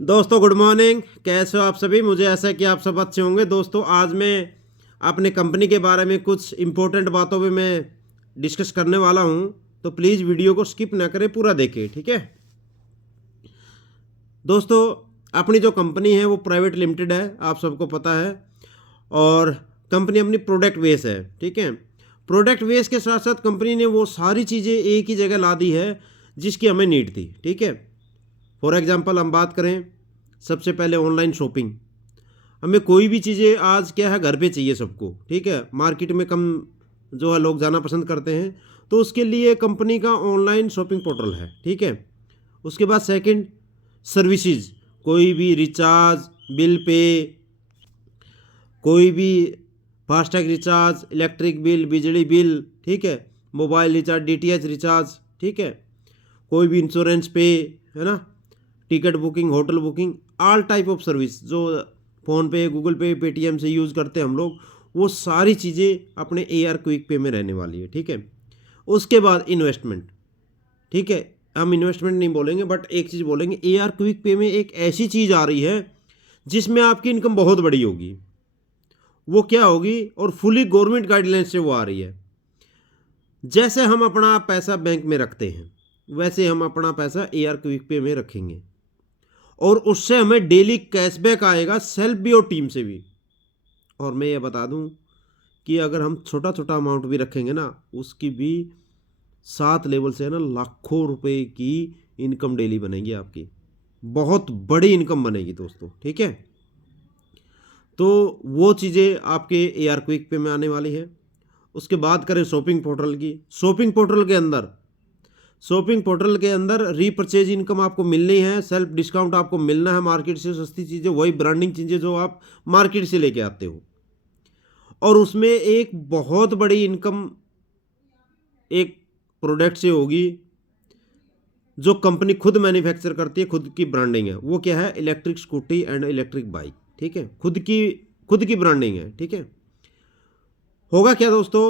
दोस्तों good morning. कैसे हो आप सभी? मुझे ऐसा है कि आप सब अच्छे होंगे। दोस्तों आज मैं अपने कंपनी के बारे में कुछ इम्पोर्टेंट बातों पे मैं डिस्कस करने वाला हूं, तो प्लीज़ वीडियो को स्किप ना करें, पूरा देखें, ठीक है। दोस्तों अपनी जो कंपनी है वो प्राइवेट लिमिटेड है, आप सबको पता है। और कंपनी अपनी प्रोडक्ट बेस है, ठीक है। प्रोडक्ट बेस के साथ साथ कंपनी ने वो सारी चीज़ें एक ही जगह ला दी है जिसकी हमें नीड थी, ठीक है। फॉर एग्जांपल हम बात करें, सबसे पहले ऑनलाइन शॉपिंग। हमें कोई भी चीज़ें आज क्या है, घर पे चाहिए सबको, ठीक है। मार्केट में कम जो है लोग जाना पसंद करते हैं, तो उसके लिए कंपनी का ऑनलाइन शॉपिंग पोर्टल है, ठीक है। उसके बाद सेकंड, सर्विसेज। कोई भी रिचार्ज, बिल पे, कोई भी फास्टैग रिचार्ज, इलेक्ट्रिक बिल, बिजली बिल, ठीक है, मोबाइल रिचार्ज, डीटीएच रिचार्ज, ठीक है, कोई भी इंश्योरेंस पे, है ना, ticket booking, hotel booking, all type of service जो फ़ोन पे, गूगल पे, पेटीएम से यूज़ करते हैं हम लोग, वो सारी चीज़ें अपने AR क्विक पे में रहने वाली है, ठीक है। उसके बाद इन्वेस्टमेंट, ठीक है। हम इन्वेस्टमेंट नहीं बोलेंगे बट एक चीज़ बोलेंगे, AR क्विक पे में एक ऐसी चीज़ आ रही है जिसमें आपकी इनकम बहुत बड़ी होगी। वो क्या होगी? और फुली गवर्नमेंट गाइडलाइन से वो आ रही है। जैसे हम अपना पैसा बैंक में रखते हैं, वैसे हम अपना पैसा AR क्विक पे में रखेंगे, और उससे हमें डेली कैशबैक आएगा, सेल्फ भी और टीम से भी। और मैं ये बता दूं कि अगर हम छोटा छोटा अमाउंट भी रखेंगे ना, उसकी भी 7 लेवल से है ना, लाखों रुपए की इनकम डेली बनेगी आपकी। बहुत बड़ी इनकम बनेगी दोस्तों, ठीक है। तो वो चीज़ें आपके AR क्विक पे में आने वाली है। उसके बाद करें शॉपिंग पोर्टल की। शॉपिंग पोर्टल के अंदर रीपरचेज इनकम आपको मिलनी है, सेल्फ डिस्काउंट आपको मिलना है, मार्केट से सस्ती चीज़ें, वही ब्रांडिंग चीज़ें जो आप मार्केट से लेके आते हो। और उसमें एक बहुत बड़ी इनकम एक प्रोडक्ट से होगी जो कंपनी खुद मैन्युफैक्चर करती है, खुद की ब्रांडिंग है। वो क्या है? Electric scooty and electric bike, ठीक है। खुद की ब्रांडिंग है, ठीक है। होगा क्या दोस्तों,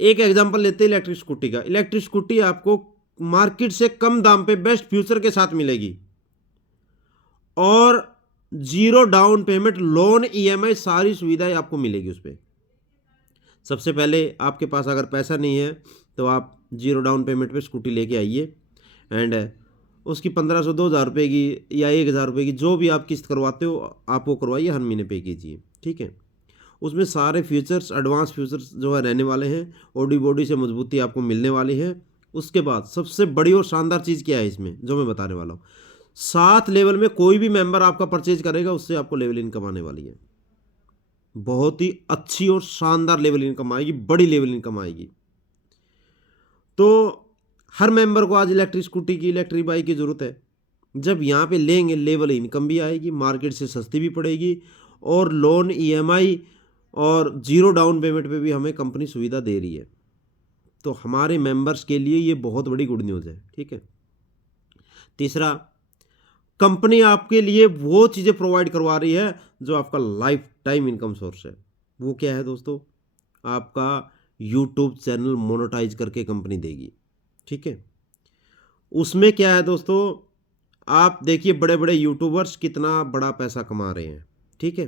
एक एग्जांपल लेते हैं इलेक्ट्रिक स्कूटी का। इलेक्ट्रिक स्कूटी आपको मार्केट से कम दाम पे बेस्ट फ्यूचर के साथ मिलेगी, और zero down payment, loan, EMI, सारी सुविधाएं आपको मिलेगी उस पर। सबसे पहले आपके पास अगर पैसा नहीं है तो आप जीरो डाउन पेमेंट पे स्कूटी लेके आइए, एंड उसकी 1500 2000 रुपये की या 1000 रुपये की जो भी आप किस्त करवाते हो आप वो करवाइए, हर महीने पे कीजिए, ठीक है। उसमें सारे फीचर्स, एडवांस फीचर्स जो है रहने वाले हैं, ऑडी बॉडी से मजबूती आपको मिलने वाली है। उसके बाद सबसे बड़ी और शानदार चीज़ क्या है इसमें जो मैं बताने वाला हूँ, 7 लेवल में कोई भी मेंबर आपका परचेज करेगा उससे आपको लेवल इनकम आने वाली है। बहुत ही अच्छी और शानदार लेवल इनकम आएगी, बड़ी लेवल इनकम आएगी। तो हर मेंबर को आज इलेक्ट्रिक स्कूटी की, इलेक्ट्रिक बाइक की ज़रूरत है। जब यहाँ पे लेंगे, लेवल इनकम भी आएगी, मार्केट से सस्ती भी पड़ेगी, और लोन, EMI और जीरो डाउन पेमेंट पे भी हमें कंपनी सुविधा दे रही है। तो हमारे मेंबर्स के लिए ये बहुत बड़ी गुड न्यूज़ है, ठीक है। तीसरा, कंपनी आपके लिए वो चीज़ें प्रोवाइड करवा रही है जो आपका लाइफ टाइम इनकम सोर्स है। वो क्या है दोस्तों? आपका यूट्यूब चैनल मोनेटाइज करके कंपनी देगी, ठीक है। उसमें क्या है दोस्तों, आप देखिए बड़े बड़े यूट्यूबर्स कितना बड़ा पैसा कमा रहे हैं, ठीक है।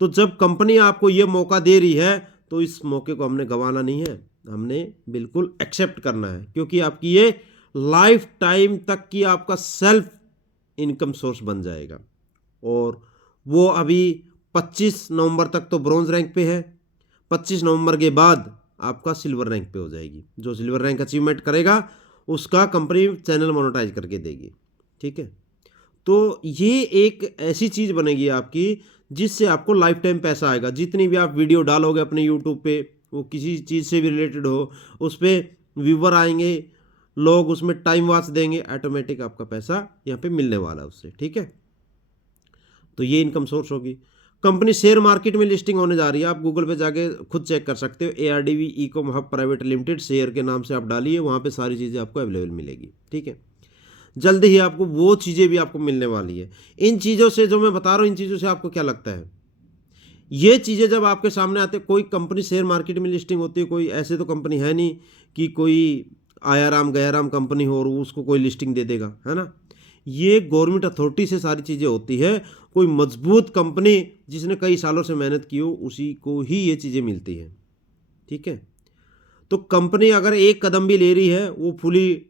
तो जब कंपनी आपको ये मौका दे रही है तो इस मौके को हमने गंवाना नहीं है, हमने बिल्कुल एक्सेप्ट करना है, क्योंकि आपकी ये लाइफ टाइम तक की आपका सेल्फ इनकम सोर्स बन जाएगा। और वो अभी 25 नवंबर तक तो ब्रॉन्ज रैंक पे है, 25 नवंबर के बाद आपका सिल्वर रैंक पे हो जाएगी। जो सिल्वर रैंक अचीवमेंट करेगा उसका कंपनी चैनल मोनेटाइज करके देगी, ठीक है। तो ये एक ऐसी चीज़ बनेगी आपकी जिससे आपको लाइफ टाइम पैसा आएगा। जितनी भी आप वीडियो डालोगे अपने यूट्यूब पे, वो किसी चीज़ से भी रिलेटेड हो, उस पर व्यूवर आएंगे, लोग उसमें टाइम वॉच देंगे, ऑटोमेटिक आपका पैसा यहाँ पे मिलने वाला है उससे, ठीक है। तो ये इनकम सोर्स होगी। कंपनी शेयर मार्केट में लिस्टिंग होने जा रही है, आप गूगल पे जाके खुद चेक कर सकते हो। ARDV e-com hub private limited share के नाम से आप डालिए, वहाँ पे सारी चीज़ें आपको अवेलेबल मिलेगी, ठीक है। जल्दी ही आपको वो चीज़ें भी आपको मिलने वाली है। इन चीज़ों से जो मैं बता रहा हूँ, इन चीज़ों से आपको क्या लगता है? ये चीज़ें जब आपके सामने आते, कोई कंपनी शेयर मार्केट में लिस्टिंग होती है, कोई ऐसे तो कंपनी है नहीं कि कोई आया राम गया राम कंपनी हो और उसको कोई लिस्टिंग दे देगा, है ना। ये गवर्नमेंट अथॉरिटी से सारी चीज़ें होती है। कोई मजबूत कंपनी जिसने कई सालों से मेहनत की हो उसी को ही ये चीज़ें मिलती हैं, ठीक है। तो कंपनी अगर एक कदम भी ले रही है वो फुली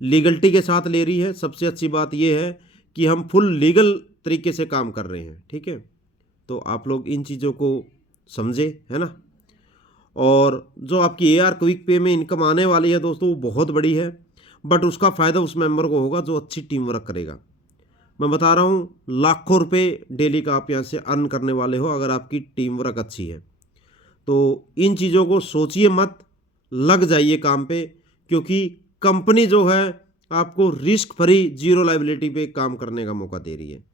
लीगलिटी के साथ ले रही है। सबसे अच्छी बात ये है कि हम फुल लीगल तरीके से काम कर रहे हैं, ठीक है। तो आप लोग इन चीज़ों को समझे, है ना। और जो आपकी AR क्विक पे में इनकम आने वाली है दोस्तों वो बहुत बड़ी है, बट उसका फ़ायदा उस मेंबर को होगा जो अच्छी टीम वर्क करेगा। मैं बता रहा हूँ लाखों रुपए डेली का आप यहाँ से अर्न करने वाले हो अगर आपकी टीम वर्क अच्छी है। तो इन चीज़ों को सोचिए मत, लग जाइए काम पे, क्योंकि कंपनी जो है आपको रिस्क फ्री जीरो लाइबिलिटी पे काम करने का मौका दे रही है।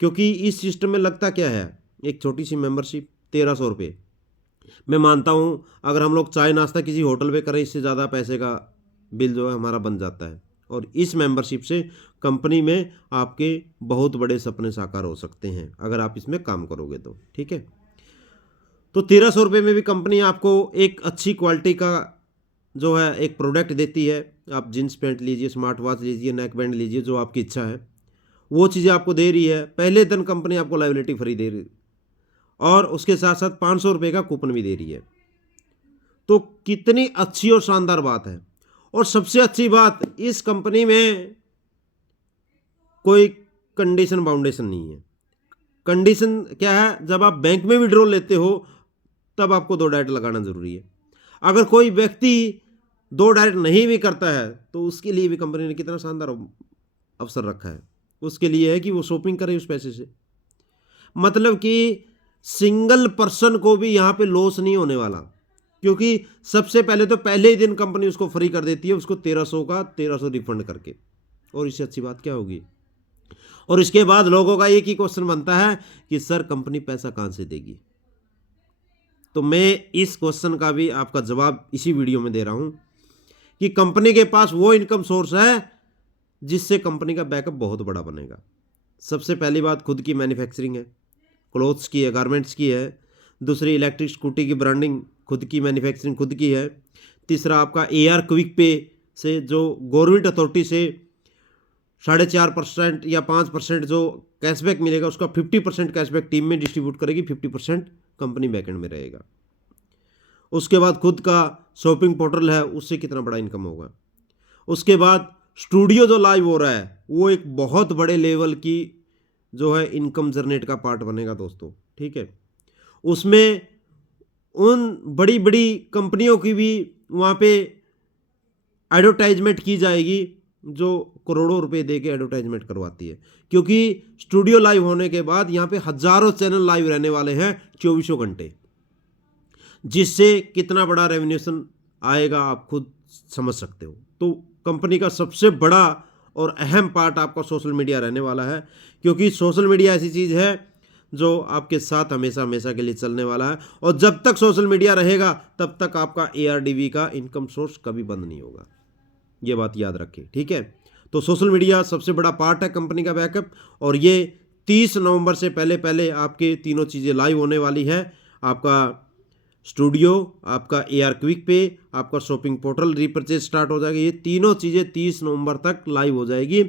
क्योंकि इस सिस्टम में लगता क्या है, एक छोटी सी मेंबरशिप 1300 रुपये। मैं मानता हूँ अगर हम लोग चाय नाश्ता किसी होटल पे करें इससे ज़्यादा पैसे का बिल जो है हमारा बन जाता है। और इस मेंबरशिप से कंपनी में आपके बहुत बड़े सपने साकार हो सकते हैं अगर आप इसमें काम करोगे तो, ठीक है। तो 1300 रुपये में भी कंपनी आपको एक अच्छी क्वालिटी का जो है एक प्रोडक्ट देती है। आप जींस पैंट लीजिए, स्मार्ट वॉच लीजिए, नेक बैंड लीजिए, जो आपकी इच्छा है वो चीज़ें आपको दे रही है। पहले दिन कंपनी आपको लाइबिलिटी फ्री दे रही और उसके साथ साथ 500 रुपये का कूपन भी दे रही है। तो कितनी अच्छी और शानदार बात है। और सबसे अच्छी बात, इस कंपनी में कोई कंडीशन बाउंडेशन नहीं है। कंडीशन क्या है, जब आप बैंक में विड्रॉल लेते हो तब आपको 2 डायरेक्ट लगाना ज़रूरी है। अगर कोई व्यक्ति 2 डायरेक्ट नहीं भी करता है तो उसके लिए भी कंपनी ने कितना शानदार अवसर रखा है। उसके लिए है कि वो शॉपिंग करे उस पैसे से, मतलब कि सिंगल पर्सन को भी यहाँ पे लॉस नहीं होने वाला। क्योंकि सबसे पहले तो पहले ही दिन कंपनी उसको फ्री कर देती है, उसको 1300 का 1300 रिफंड करके। और इससे अच्छी बात क्या होगी। और इसके बाद लोगों का एक ही क्वेश्चन बनता है कि सर कंपनी पैसा कहाँ से देगी। तो मैं इस क्वेश्चन का भी आपका जवाब इसी वीडियो में दे रहा हूं कि कंपनी के पास वो इनकम सोर्स है जिससे कंपनी का बैकअप बहुत बड़ा बनेगा। सबसे पहली बात खुद की मैन्युफैक्चरिंग है, क्लोथ्स की है, गारमेंट्स की है। दूसरी इलेक्ट्रिक स्कूटी की ब्रांडिंग खुद की, मैन्युफैक्चरिंग खुद की है। तीसरा आपका AR क्विक पे से जो गवर्नमेंट अथॉरिटी से 4.5% या 5% जो कैशबैक मिलेगा उसका 50% कैशबैक टीम में डिस्ट्रीब्यूट करेगी, 50% कंपनी बैकएंड में रहेगा। उसके बाद खुद का शॉपिंग पोर्टल है, उससे कितना बड़ा इनकम होगा। उसके बाद स्टूडियो जो लाइव हो रहा है वो एक बहुत बड़े लेवल की जो है इनकम जनरेट का पार्ट बनेगा दोस्तों, ठीक है। उसमें उन बड़ी बड़ी कंपनियों की भी वहाँ पे एडवर्टाइजमेंट की जाएगी जो करोड़ों रुपए दे के एडवर्टाइजमेंट करवाती है। क्योंकि स्टूडियो लाइव होने के बाद यहाँ पे हजारों चैनल लाइव रहने वाले हैं 24 घंटे, जिससे कितना बड़ा रेवेन्यूशन आएगा आप खुद समझ सकते हो। तो कंपनी का सबसे बड़ा और अहम पार्ट आपका सोशल मीडिया रहने वाला है। क्योंकि सोशल मीडिया ऐसी चीज़ है जो आपके साथ हमेशा हमेशा के लिए चलने वाला है। और जब तक सोशल मीडिया रहेगा तब तक आपका ARDV का इनकम सोर्स कभी बंद नहीं होगा, ये बात याद रखें, ठीक है। तो सोशल मीडिया सबसे बड़ा पार्ट है कंपनी का बैकअप। और ये 30 नवंबर से पहले पहले आपके तीनों चीज़ें लाइव होने वाली है। आपका स्टूडियो, आपका AR क्विक पे, आपका शॉपिंग पोर्टल रीपरचेज स्टार्ट हो जाएगा। ये तीनों चीज़ें 30 नवंबर तक लाइव हो जाएगी।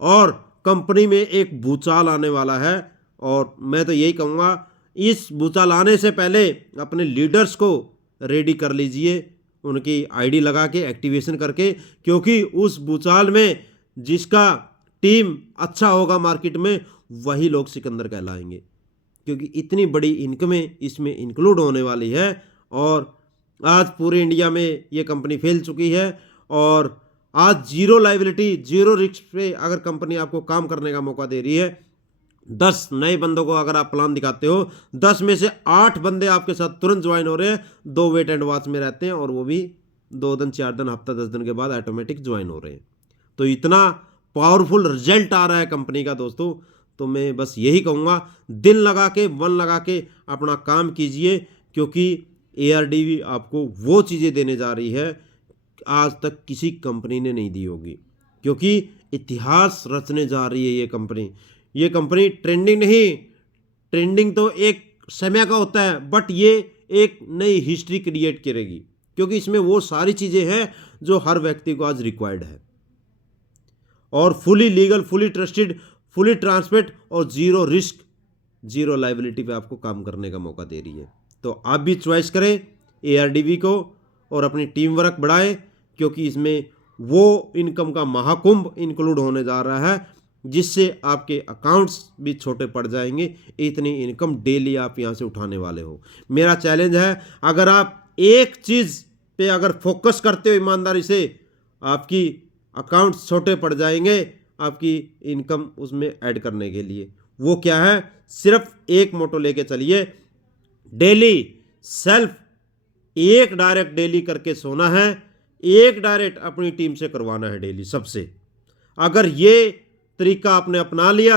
और कंपनी में एक भूचाल आने वाला है। और मैं तो यही कहूँगा इस भूचाल आने से पहले अपने लीडर्स को रेडी कर लीजिए, उनकी ID लगा के एक्टिवेशन करके। क्योंकि उस भूचाल में जिसका टीम अच्छा होगा मार्केट में वही लोग सिकंदर कहलाएंगे। क्योंकि इतनी बड़ी इनकमें इसमें इंक्लूड होने वाली है। और आज पूरे इंडिया में ये कंपनी फैल चुकी है। और आज जीरो लाइबिलिटी, जीरो रिस्क पे अगर कंपनी आपको काम करने का मौका दे रही है, 10 नए बंदों को अगर आप प्लान दिखाते हो, 10 में से 8 बंदे आपके साथ तुरंत ज्वाइन हो रहे हैं, 2 वेट एंड वॉच में रहते हैं और वो भी 2 दिन, 4 दिन, हफ्ता, 10 दिन के बाद ऑटोमेटिक ज्वाइन हो रहे हैं। तो इतना पावरफुल रिजल्ट आ रहा है कंपनी का दोस्तों। तो मैं बस यही कहूँगा दिल लगा के, मन लगा के अपना काम कीजिए। क्योंकि ARDV आपको वो चीज़ें देने जा रही है आज तक किसी कंपनी ने नहीं दी होगी। क्योंकि इतिहास रचने जा रही है ये कंपनी ट्रेंडिंग नहीं, ट्रेंडिंग तो एक समय का होता है, बट ये एक नई हिस्ट्री क्रिएट करेगी। क्योंकि इसमें वो सारी चीज़ें हैं जो हर व्यक्ति को आज रिक्वायर्ड है। और fully legal, fully trusted, fully transparent और जीरो रिस्क, जीरो लाइबिलिटी पे आपको काम करने का मौका दे रही है। तो आप भी चॉइस करें ARDV को और अपनी टीम वर्क बढ़ाएं, क्योंकि इसमें वो इनकम का महाकुंभ इंक्लूड होने जा रहा है जिससे आपके अकाउंट्स भी छोटे पड़ जाएंगे। इतनी इनकम डेली आप यहाँ से उठाने वाले हो। मेरा चैलेंज है, अगर आप एक चीज़ पे अगर फोकस करते हो ईमानदारी से, आपकी अकाउंट्स छोटे पड़ जाएंगे आपकी इनकम उसमें ऐड करने के लिए। वो क्या है? सिर्फ एक मोटो लेके चलिए, डेली सेल्फ एक डायरेक्ट डेली करके सोना है, एक डायरेक्ट अपनी टीम से करवाना है डेली सबसे। अगर ये तरीका आपने अपना लिया,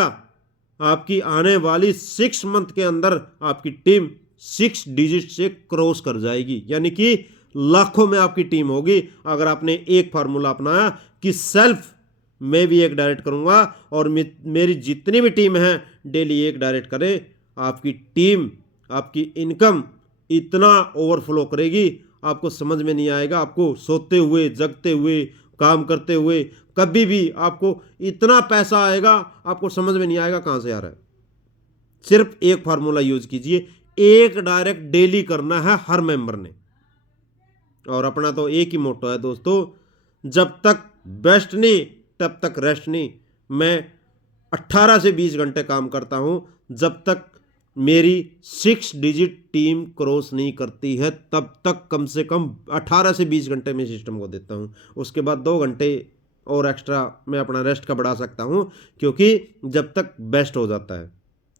आपकी आने वाली 6 मंथ के अंदर आपकी टीम 6 डिजिट से क्रॉस कर जाएगी, यानी कि लाखों में आपकी टीम होगी। अगर आपने एक फार्मूला अपनाया कि सेल्फ मैं भी एक डायरेक्ट करूंगा और मेरी जितनी भी टीम है डेली एक डायरेक्ट करे, आपकी टीम, आपकी इनकम इतना ओवरफ्लो करेगी, आपको समझ में नहीं आएगा। आपको सोते हुए, जगते हुए, काम करते हुए कभी भी आपको इतना पैसा आएगा, आपको समझ में नहीं आएगा कहाँ से आ रहा है। सिर्फ एक फार्मूला यूज कीजिए, एक डायरेक्ट डेली करना है हर मेंबर ने। और अपना तो एक ही मोटो है दोस्तों, जब तक बेस्ट नहीं तब तक रेस्ट नहीं। मैं 18 से 20 घंटे काम करता हूं, जब तक मेरी 6 डिजिट टीम क्रॉस नहीं करती है तब तक कम से कम 18 से 20 घंटे में सिस्टम को देता हूं। उसके बाद 2 घंटे और एक्स्ट्रा मैं अपना रेस्ट का बढ़ा सकता हूं, क्योंकि जब तक बेस्ट हो जाता है।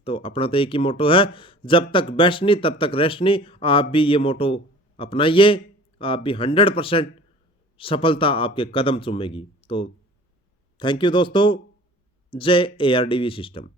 तो अपना तो एक ही मोटो है, जब तक बेस्ट नहीं तब तक रेस्ट नहीं। आप भी ये मोटो अपनाइए, आप भी 100% सफलता आपके कदम चूमेगी। तो थैंक यू दोस्तों। जय ARDV सिस्टम।